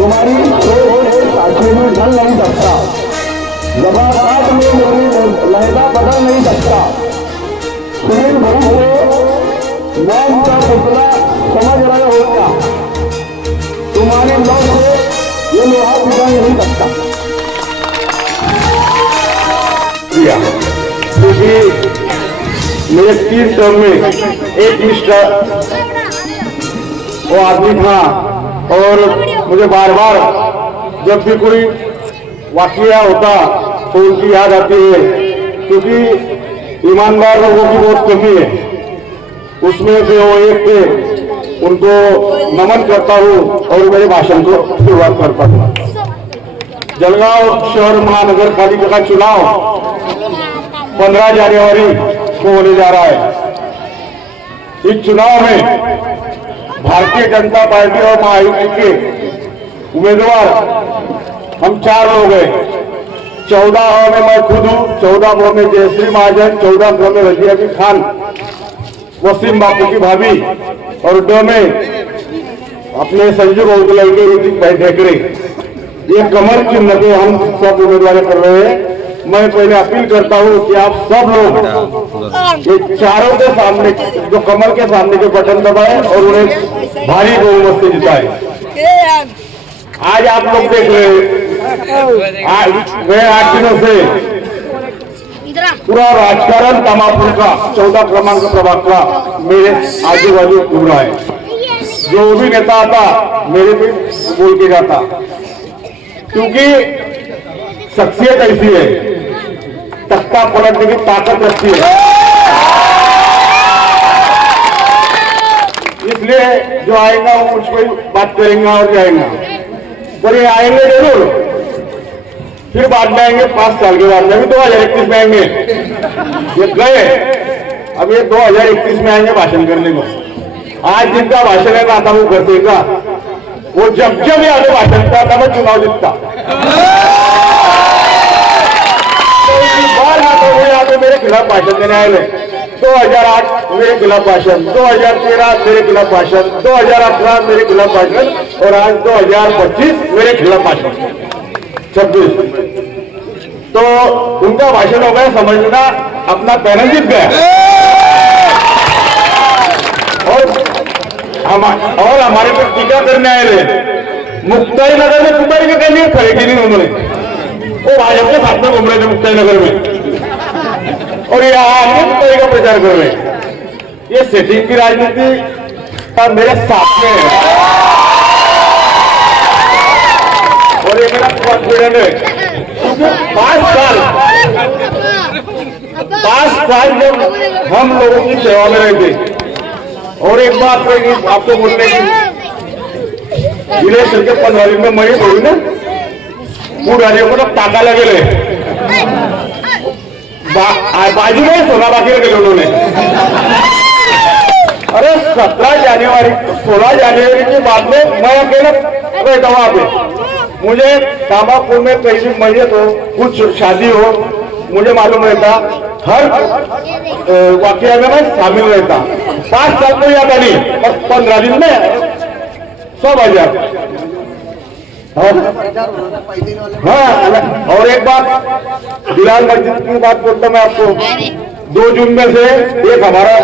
तुम्हारी सोच साथी में ढल नहीं सकता, जबात में मेरी लहदा बदल नहीं सकता। सुनील भाई को मौत का पुतला समझ रहे हो क्या? तुम्हारी मौत से ये लोहा पिघल नहीं सकता। क्योंकि मेरे 3 टर्म में एक मिस्टर वो आदमी था और मुझे बार बार जब भी कोई वाकया होता तो उनकी याद आती है, क्योंकि ईमानदार लोगों की बहुत कमी है। उसमें से वो एक थे, उनको नमन करता हूँ और मेरे भाषण को शुरुआत करता हूँ। जलगांव शहर महानगर पालिका का चुनाव 15 जनवरी को होने जा रहा है। इस चुनाव में भारतीय जनता पार्टी और महायुति के उम्मीदवार हम 4 लोग हैं। 14 में मैं खुद हूँ, 14 में जयश्री महाजन, 14 में रजिया की खान, वसीम बापू की भाभी, और 2 में अपने संजू गौतलाई के ऋतिक भाई ढेकरे। ये कमल चिन्ह के हम सब उम्मीदवार कर रहे हैं। मैं पहले अपील करता हूँ कि आप सब लोग ये चारों के सामने जो कमल के सामने के बटन दबाएं और उन्हें भारी बहुमत से जिताएं। आज आप लोग देख रहे हैं, मैं 8 दिनों से पूरा राजकारण तमापुर का 14 क्रमांक प्रभाग का मेरे आजू बाजू घूम रहा है। जो भी नेता आता मेरे भी बोल के जाता, क्योंकि शख्सियत ऐसी है, तख्ता पलटने की ताकत रखती है। इसलिए जो आएगा वो मुझ पर बात करेंगे और जाएगा, पर ये आएंगे जरूर, फिर बाद में आएंगे 5 साल के बाद में, अभी 2031 में आएंगे। ये गए, अब ये 2031 में आएंगे भाषण करने को। आज जिनका भाषण है ना था वो घर से का, वो जब जब यहाँ पे भाषण करता मैं चुनाव जीतता। बार आता वो यहाँ पे मेरे खिलाफ भाषण देने आए। 2008 मेरे खिलाफ भाषण, 2013 मेरे खिलाफ भाषण, 2018 मेरे खिलाफ भाषण, और आज 2025 मेरे खिलाफ भाषण 26। तो उनका भाषण हो गया, समझना अपना पैनल जीत गया। और हमारे पर टीका करने आए थे। मुक्ताई नगर में कुमारी के कहने खड़े की नहीं उन्होंने, वो भाजपा के साथ में घूम रहे थे मुक्ताई नगर में, और यहाँ आगे मुक्ताई का प्रचार कर रहे हैं। ये सेटिंग की राजनीति मेरे साथ में है, और ये मेरा कॉन्फिडेंट है। 5 साल जब हम लोगों की सेवा में रहे थे, और एक बात आपको बोलने की, इलेक्शन के 15 दिन में मरीज हुई ना, पूरा को तो टाका लगे बाजू में सोना बाकी लगे उन्होंने। अरे 17 जनवरी 16 जनवरी के बाद में मैं अकेला रहता वहां पे। मुझे कामापुर में कहीं भी मैयत हो, कुछ शादी हो, मुझे मालूम रहता, हर वाकया में मैं शामिल रहता। 5 साल को याद नहीं, और 15 दिन में 100,000। हाँ, और एक बात बिलाल मस्जिद की बात बोलता मैं आपको। 2 जून में से एक हमारा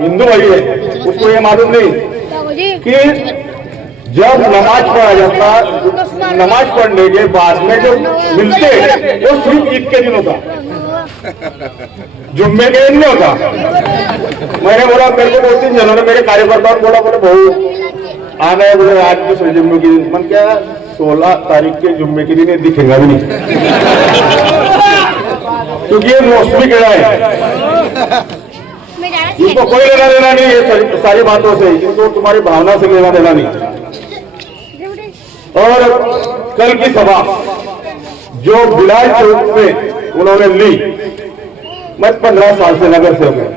हिंदू भाई है, उसको ये मालूम नहीं कि जब नमाज पढ़ा जाता, नमाज पढ़ने के बाद में जो मिलते वो सिर्फ ईद के दिन होता, जुम्मे के दिन नहीं होता। मैंने बोला, मेरे को 2-3 जनों ने मेरे कार्यकर्ताओं बोला, बोले बहु आ गए, बोले आज दूसरे जुम्मे के दिन। मन क्या 16 तारीख के जुम्मे के दिन ये दिखेगा भी नहीं, क्योंकि ये मौसमी कीड़ा है, इनको कोई लेना देना नहीं है सारी बातों से, इनको तुम्हारी भावना से लेना देना नहीं। और कल की सभा जो बिलाल चौक में उन्होंने ली, मैं 15 साल से नगर सेवक हूं,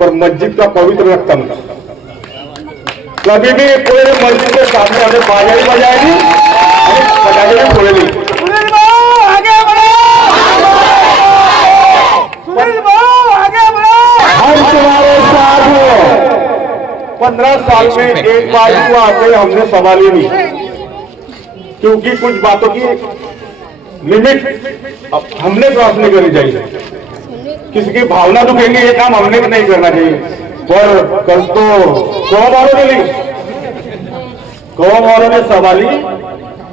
पर मस्जिद का पवित्र रखता हूं। कभी भी कोई मस्जिद के सामने हमें बाजा ही बजाएगी, पटाखे भी फोड़ेगी। हम तुम्हारे साथ हो। 15 साल में एक बार हुआ आके हमने सवाल ही नहीं, क्योंकि कुछ बातों की लिमिट अब हमने क्रॉस नहीं करनी चाहिए। किसी की भावना दुखेंगे ये काम हमने नहीं करना चाहिए। पर कल तो कौम वालों ने सवाली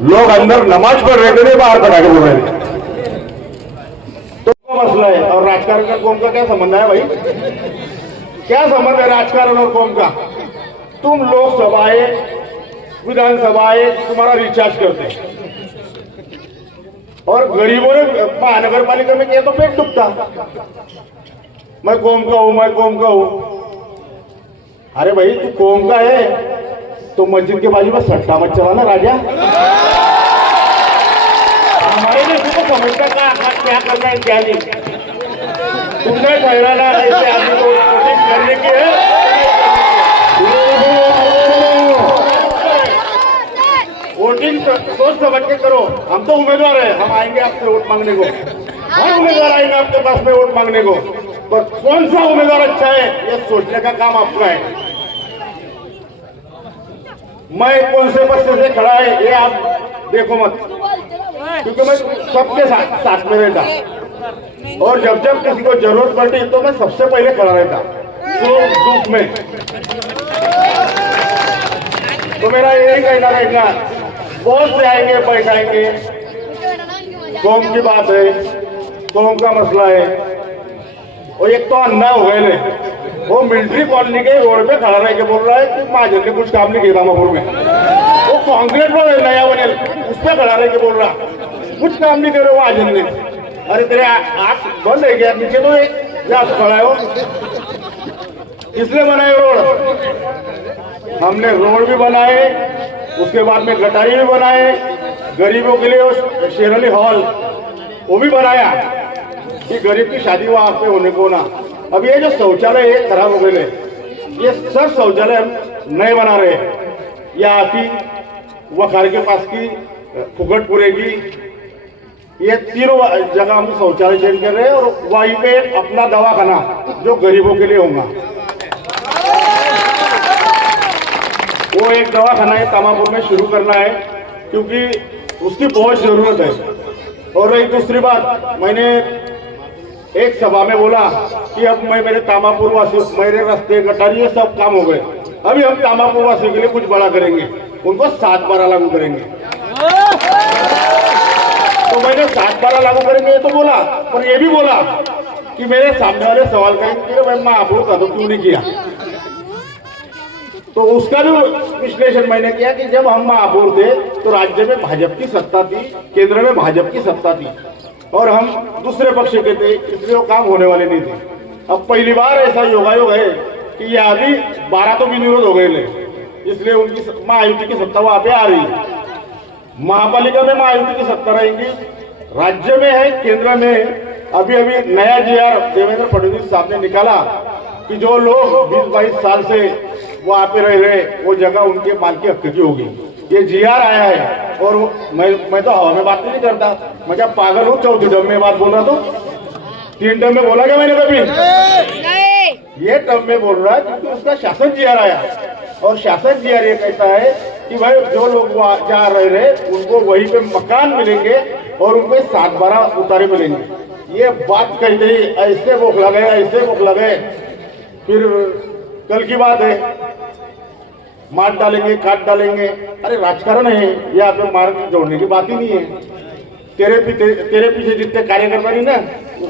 लोग अंदर नमाज पढ़ रहे थे, बाहर पढ़ा के बोल रहे थे। तो मसला है। और राजकारण का कौम का क्या संबंध है भाई? क्या संबंध है राजकारण और कौम का? तुम लोकसभाएं विधानसभाएं तुम्हारा रिचार्ज करते हैं और गरीबों ने महानगर पालिका में किया तो पेट डूबता। मैं कौम का हूं, मैं कौम का हूं। अरे भाई तू कौम का है तो मस्जिद के बाजू में सट्टा मत चलाना राजा। हमारे देश को समझता क्या करना है क्या नहीं। तुमने ठहराना ऐसे आदमी को कोशिश करने की है। वोटिंग सोच समझ के करो। हम तो उम्मीदवार है, हम आएंगे आपसे वोट मांगने को। हर उम्मीदवार आएंगे आपके पास में वोट मांगने को। पर कौन सा उम्मीदवार अच्छा है ये सोचने का काम आपका है। मैं कौन से पद से खड़ा है ये आप देखो मत, क्योंकि मैं सबके साथ में रहता और जब जब किसी को जरूरत पड़ती तो मैं सबसे पहले खड़ा रहता सुख दुख में। तो मेरा यही कहना रहेगा, बहुत से आएंगे बैठाएंगे, कौम की बात है, कौम का मसला है। और एक तो अन्ना हो गए वो मिलिट्री कॉलोनी के रोड पे खड़ा रह के बोल रहा है कि महाजन ने कुछ काम नहीं किया रामापुर में। वो कांक्रीट रोड नया बने उस पर खड़ा रह के बोल रहा कुछ काम नहीं करे महाजन ने। अरे तेरे आंख बंद है क्या? नीचे तो एक या तो खड़ा हो, इसलिए बनाए रोड। हमने रोड भी बनाए, उसके बाद में गटारी भी बनाए, गरीबों के लिए शेरली हॉल वो भी बनाया कि गरीब की शादी वहां पे होने को ना। अब ये जो शौचालय ये खराब हो गए, ये सब शौचालय हम नए बना रहे हैं। ये आती वखार के पास की फुकटपुरे की, ये तीनों जगह हम शौचालय चेंज कर रहे हैं और वहीं पे अपना दवाखाना जो गरीबों के लिए होगा वो एक दवाखाना है तामापुर में शुरू करना है, क्योंकि उसकी बहुत जरूरत है। और रही दूसरी बात, मैंने एक सभा में बोला कि अब मैं मेरे तामापुर वासियों, मेरे रास्ते गटारी ये सब काम हो गए, अभी हम तामापुर वासियों के लिए कुछ बड़ा करेंगे, उनको 7/12 लागू करेंगे। तो मैंने 7/12 लागू करेंगे तो बोला, पर ये भी बोला कि मेरे सामने वाले सवाल करेंगे मैं महापुर था तो क्यों नहीं किया। तो उसका भी विश्लेषण मैंने किया कि जब हम महापौर थे तो राज्य में भाजपा की सत्ता थी, केंद्र में भाजपा की सत्ता थी और हम दूसरे पक्ष के थे, इसलिए वो काम होने वाले नहीं थे। अब पहली बार ऐसा योगायोग है कि ये अभी 12 तो विनिरोध हो गए, इसलिए उनकी महायुति की सत्ता वहां पे आ रही है। महापालिका में महायुति की सत्ता रहेंगी, राज्य में है, केंद्र में अभी अभी नया जीआर देवेंद्र फडणवीस साहब ने निकाला कि जो लोग 20-22 साल से वहां पे रह रहे वो जगह उनके मालकी हक की होगी। ये जीआर आया है और मैं तो हवा में बात नहीं करता, मैं क्या पागल हूँ? चौथी टर्म में बात बोल रहा तो 3 टर्म में बोला क्या मैंने कभी? ये टर्म में बोल रहा है क्योंकि उसका शासन जीआर आया और शासन जीआर ये कहता है कि भाई जो लोग जहाँ रह रहे उनको वहीं पे मकान मिलेंगे और उनको 7/12 उतारे मिलेंगे। ये बात कही गई, ऐसे बोखला गए, ऐसे बोखला गए। फिर कल की बात है, मार डालेंगे, काट डालेंगे। अरे राजकारण है, यहाँ पे मार जोड़ने की बात ही नहीं है। तेरे पीछे जितने कार्यकर्ता नहीं ना,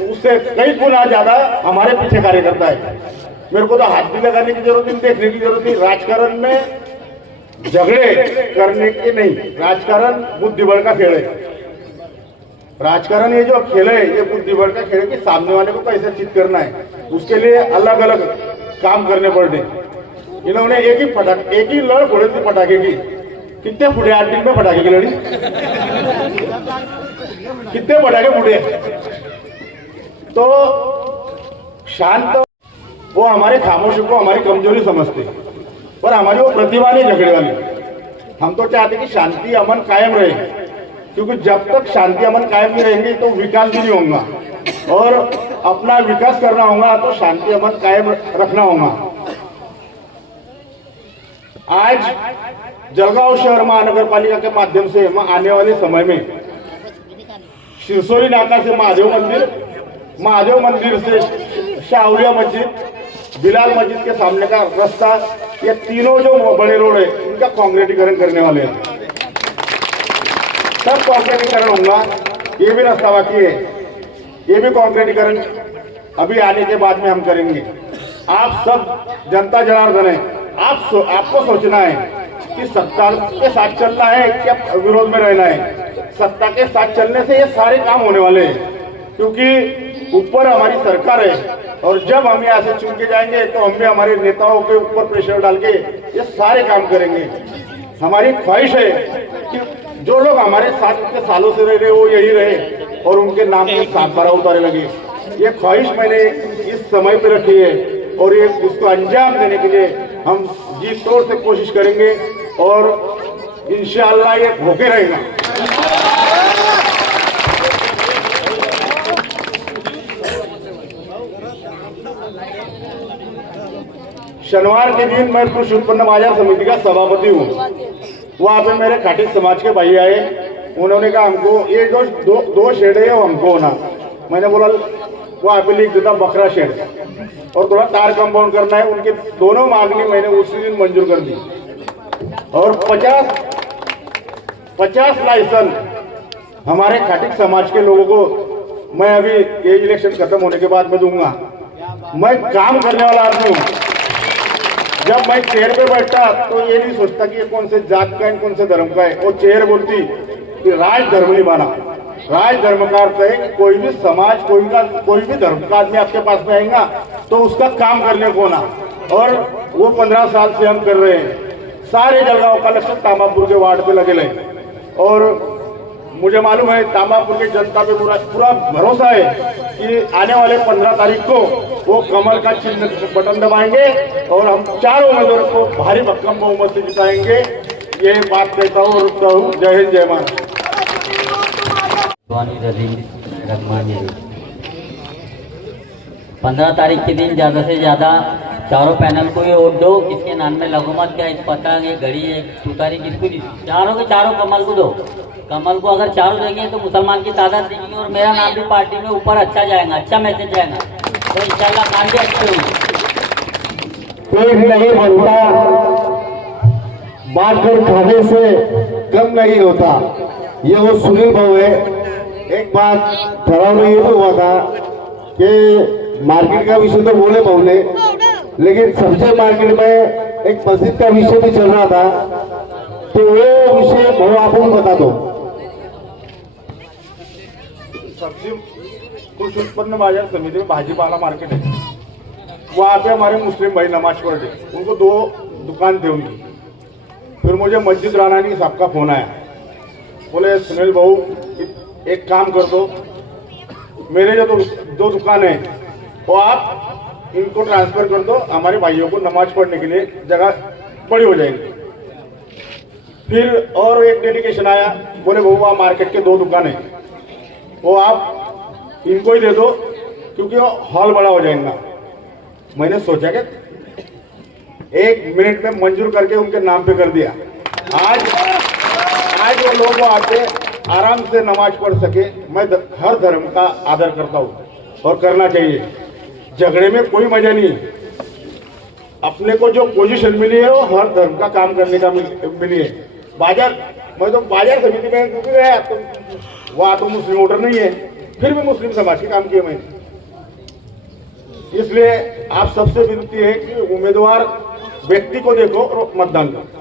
उससे कई गुना ज्यादा हमारे पीछे कार्यकर्ता है। मेरे को तो हाथ भी लगाने की जरूरत नहीं, देखने की जरूरत नहीं। राजकारण में झगड़े करने के नहीं, राजकारण बुद्धिबल का खेल है। राजकारण ये जो खेल है ये बुद्धिबल का खेल है कि सामने वाले को कैसे चित करना है, उसके लिए अलग अलग काम करने पड़ते। इन्होंने एक ही लड़ फोड़े थी पटाखे की। कितने फुटे 8 दिन में पटाखे की लड़ी? कितने पटाखे फूटे? तो शांत वो हमारे खामोशी को हमारी कमजोरी समझते, पर हमारी वो प्रतिभा नहीं झगड़े वाली। हम तो चाहते कि शांति अमन कायम रहे, क्योंकि जब तक शांति अमन कायम नहीं रहेंगे तो विकास भी नहीं होगा और अपना विकास करना होगा तो शांति अमन कायम रखना होगा। आज जलगांव शहर महानगर पालिका के माध्यम से आने वाले समय में शिरसोली नाका से महादेव मंदिर से शाहौलिया मस्जिद, बिलाल मस्जिद के सामने का रास्ता, ये तीनों जो बड़े रोड है इनका कांक्रीटीकरण करने वाले हैं। सब कांक्रीटीकरण होगा। ये भी रास्ता बाकी है, ये भी कांक्रीटीकरण अभी आने के बाद में हम करेंगे। आप सब जनता जनार्दन है, आपको सोचना है कि सत्ता के साथ चलना है क्या विरोध में रहना है। सत्ता के साथ चलने से ये सारे काम होने वाले हैं, क्योंकि ऊपर हमारी सरकार है और जब हम यहाँ से चुन के जाएंगे तो हम भी हमारे नेताओं के ऊपर प्रेशर डाल के ये सारे काम करेंगे। हमारी ख्वाहिश है कि जो लोग हमारे साथ इतने सालों से रह रहे वो यही रहे और उनके नाम के 7-12 उतारे लगे। ये ख्वाहिश मैंने इस समय पे रखी है और ये उसको अंजाम देने के लिए हम जी तोड़ से कोशिश करेंगे और इंशाअल्लाह ये होके रहेगा। शनिवार के दिन मैं कृषि उत्पन्न बाजार समिति का सभापति हूँ। वहाँ पे मेरे खाटिक समाज के भाई आए, उन्होंने कहा हमको ये दो शेड है वो हमको होना। मैंने बोला वहाँ पे लिख देता बकरा शेड और थोड़ा तार कंपाउंड करना है। उनके दोनों मांगनी मैंने उसी दिन मंजूर कर दी और 50 लाइसेंस हमारे खाटिक समाज के लोगों को मैं अभी ये इलेक्शन खत्म होने के बाद में दूंगा। मैं काम करने वाला आदमी हूँ। जब मैं चेयर पे बैठता तो ये नहीं सोचता कि ये कौन से जात का है कौन से धर्म का है। वो चेयर बोलती कि राजधर्म निभाना। राजधर्म का अर्थ है कि कोई भी समाज कोई भी धर्म का आदमी आपके पास में आएगा तो उसका काम करने को ना। और वो 15 साल से हम कर रहे हैं। सारे जलगांव का लक्ष्य तामापुर के वार्ड पे लगे और मुझे मालूम है तामापुर की जनता पे पूरा भरोसा है कि आने वाले 15 तारीख को वो कमल का चिन्ह बटन दबाएंगे और हम चारों उम्मीदवारों को भारी भक्कम बहुमत से जिताएंगे। ये बात कहता हूँ और रुकता हूँ। जय हिंद जय मान। 15 तारीख के दिन ज़्यादा से ज़्यादा चारों पैनल को ये वोट दो। किसके नाम में लघुमत क्या एक पता है घड़ी एक तुतारी किसको दी। चारों के चारों कमल को दो। कमल को अगर चारों देंगे तो मुसलमान की तादाद देंगे और मेरा नाम भी पार्टी में ऊपर अच्छा जाएगा, अच्छा मैसेज जाएगा। तो इंशाल्लाह काम भी अच्छे होंगे। पेट नहीं बनता, बांट कर खाने से कम नहीं होता। ये वो सुनील भाऊ है। एक बात ठहराव ये भी हुआ था कि मार्केट का विषय तो बोले भाऊ ने, लेकिन सब्जी मार्केट में एक मस्जिद का विषय भी चल रहा था, तो वो विषय भाऊ आपको बता दो। सब्जी कृषि उत्पन्न बाजार समिति में भाजीपाला मार्केट है, वहाँ पे हमारे मुस्लिम भाई नमाज पढ़ रहे। उनको 2 दुकान थे उनकी। फिर मुझे मस्जिद रानानी साहब का फोन आया, बोले सुनील भाऊ एक काम कर दो, मेरे जो 2 दुकान है वो आप इनको ट्रांसफर कर दो, हमारे भाइयों को नमाज पढ़ने के लिए जगह बड़ी हो जाएगी। फिर और एक डेलीगेशन आया, बोले भाऊ वहाँ मार्केट के 2 दुकान है वो आप इनको ही दे दो क्योंकि वो हॉल बड़ा हो जाएगा। मैंने सोचा कि 1 मिनट में मंजूर करके उनके नाम पे कर दिया। आज वो लोग आके आराम से नमाज पढ़ सके। मैं हर धर्म का आदर करता हूँ और करना चाहिए। झगड़े में कोई मजा नहीं। अपने को जो पोजीशन मिली है वो हर धर्म का काम करने का मिली है। मैं तो बाजार समिति में गया तो वहाँ तो मुस्लिम वोटर नहीं है, फिर भी मुस्लिम समाज के काम किए मैंने। इसलिए आप सबसे विनती है कि उम्मीदवार व्यक्ति को देखो और मतदान करो।